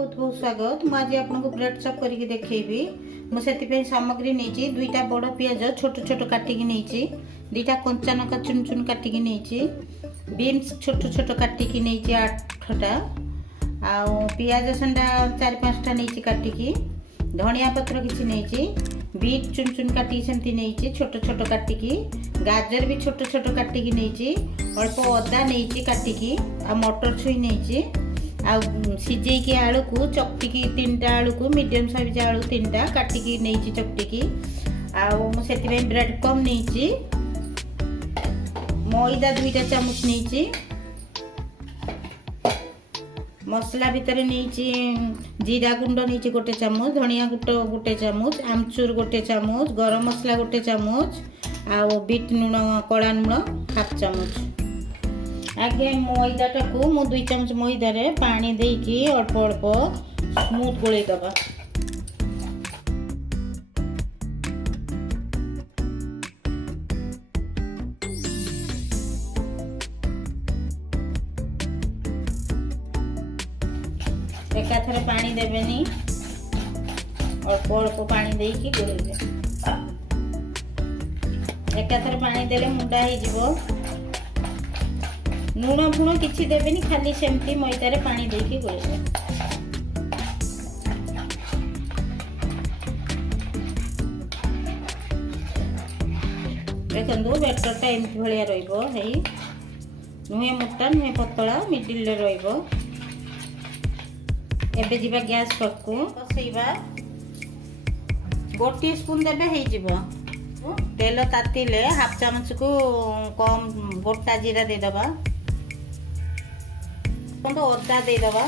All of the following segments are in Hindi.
बहुत बहुत स्वागत। मुझे आपको ब्रेड चॉप करके देखी मुझे सामग्री नहीं दुईटा बड़ पियाज छोट छोट काटिकी नहीं दुईटा कंचा लंका चुन चुन काटिकी नहीं बीन्स छोट छोट काटिकी नहीं 8टा पियाज संडा 4-5टा नहीं काटिकी धनिया पत्र किसी नहीं बीट चुन चुन काटिकी सेमती नहीं छोट छोट काटिकी गाजर भी छोट छोट काटिकी नहीं अल्प अदा नहीं काटिकी आ मटर छुई नहीं सिझे आलू को चकटिकी 3टा आलू को मीडियम साइज आलू 3टा काटिकी नहीं चकटिकी से ब्रेड कम नहीं मैदा 2टा चामच नहीं मसला भितर नहीं जीरा गुंड नहीं 1 चामच धनिया गुंड 1 चामच आमचूर 1 चामच गरम मसला 1 चामच आ बीट लुण कड़ा लुण 1/2 चामच आगे मैदाटा को मु 2 चामच मैदार पानी देकी अल्प अल्प स्मूथ गोले दबा एकाथरे पानी देबेनी अल्प अल्प पानी देकी गोले एकाथरे पानी देले मुंडा हो जिवो लुण फुण किसी देवेनि खाली सेमती मैदार पानी देकी गोले देखो बेटरटा एमती भाया नुहे मोटा नुहे पतला मिडिल रे एबे जीवा गैस पाखु बसैबा 1 टीस्पून देबे हो तेल तातिले 1/2 चामच को कम गोटा जीरा दे दबा तो अदा दे दबा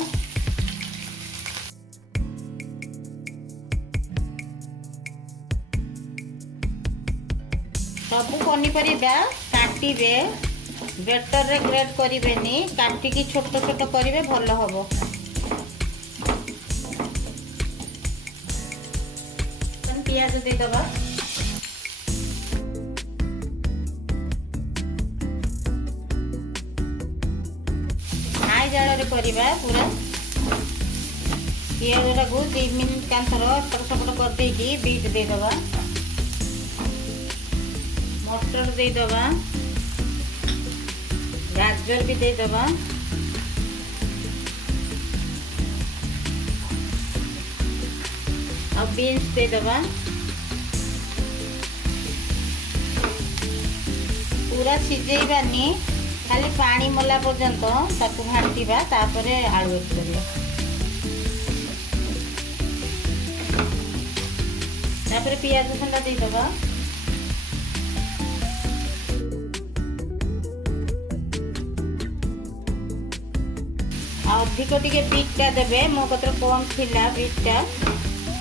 सब पनीपरिया काटिबे बेटर रे ग्रेट करिवेनी काटिकी छोट छोट करिवे भलो हबो पियाज दे दबा जाल पूरा पियाजा को 2 मिनट कांथर एपट सेपट करदे बीट दे दबा मटर दे दबा गाजर भी दे दबा और बीन्स दे दबा पूरा सिझेबानी खाली पानी मला पर्यंत ताकू घाटिबा तापरे आलू एड तापरे पियाज खंडा दे दबा अधिक टिके बीटा देबे मो कतर कम थिला बीटा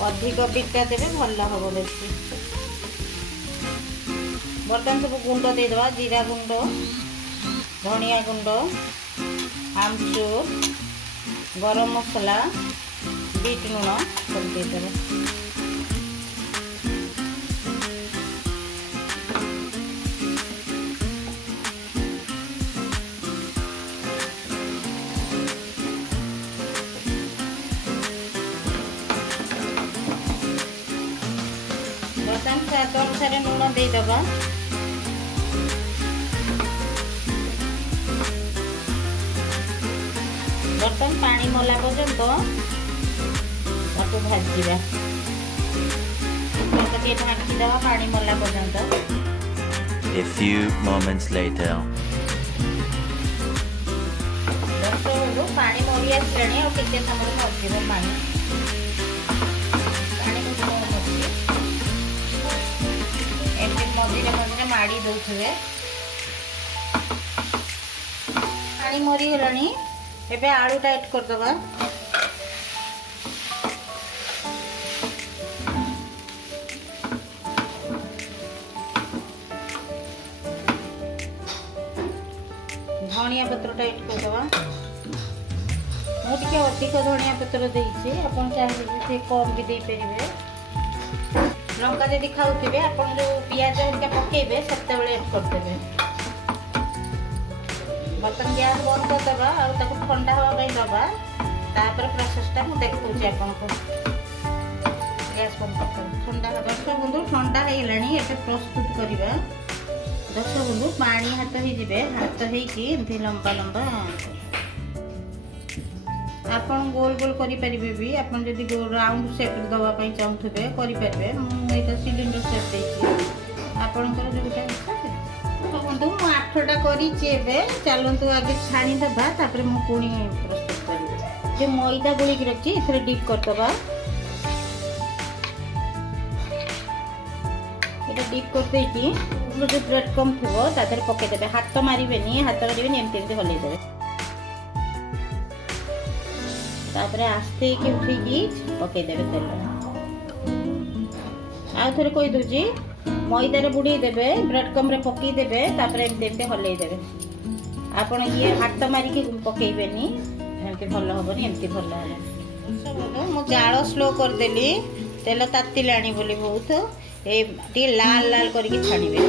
अधिक बीटा देबे भलो हबो बेसी बर्तन सब गुंड दे दबा जीरा गुंड धनिया गुंड आमचूर गरम मसला बीट लुण सब दे देबे बर्तन स्वाद अनुसार लुण दे दबा बर्तन पानी मला पर्यंत ताको भाजीबा तो ढाकी दवा पानी मला पर्यंत A few moments later तो पानी मरी आसलाणी और टिके समय मरजिबो पानी को मरजी एमती मझिरे मझिरे माड़ी दउथबे पानी मरी गलानी एबे आलू टाइट कर दबा धनिया पत्र टाइट कर दबा मुझे अधिक धनिया पत्र देइछि अपन चाहिए से कम भी दे परिबे लंका जदि खाउथिबे अपन जो पियाज हल्का पकेबे सेते बेले ऐड कर देबे बर्तन गैस बंद कर दबा और ताको ठंडा हवा दबा तापर प्रोसेसटा मुझे देखा आपको गैस बंद कर ठंडा दर्शक बंधु ठंडा हो गलानी एटे प्रस्तुत करवा दर्शक बंधु पानी हाथ हो हाथ होती लंबा लंबा आपन गोल गोल करें भी आपन जदि राउंड शेप दवाई चाहूबे करेंगे मुझे सिलिंडर शेप देती आपणकर जोटा बंधु मु 8टा करी चलतु आगे छाणीदबा तापर मु पुणी प्रस्तुत करी जो मैदा गोलिक रखी इथे डिप करदबा ये डिप करदे जो ब्रेड कम थो तादर पकईदे हाथ मारे हाथ मारे एमती हलईदे तापर आस्ते उठेकी पकईदे तेल आउ थे कहीदे मैदार बुड़े देवे ब्रेड कम पकईदे तापर एमती हलईदे आपड़ ये हाथ मारिक पकईबेनी एमती भल हेनी एमती भल मु जाल स्लो करदेली तेल तातिलाणी बोली बहुत ये लाल लाल करके छाणीबे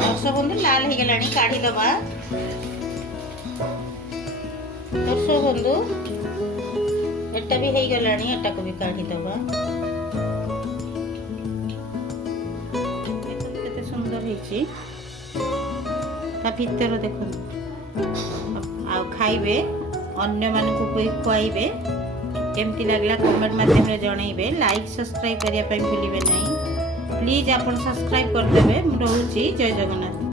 दर्शक बंधु लाल हो गलानी काढ़ीदबा दर्शक बंधु एटा भी हो गलानी एटा को भी काढ़ीदबा केते सुंदर होईची ता भीतर देखो आ खाइबे अन्य मानकु खुआइबे केमती लगला कमेंट माध्यम रे जणाइबे लाइक सब्सक्राइब करिया पई भूलिबे नहीं प्लीज आपन सब्सक्राइब कर देबे। मु रहूची जय जगन्नाथ।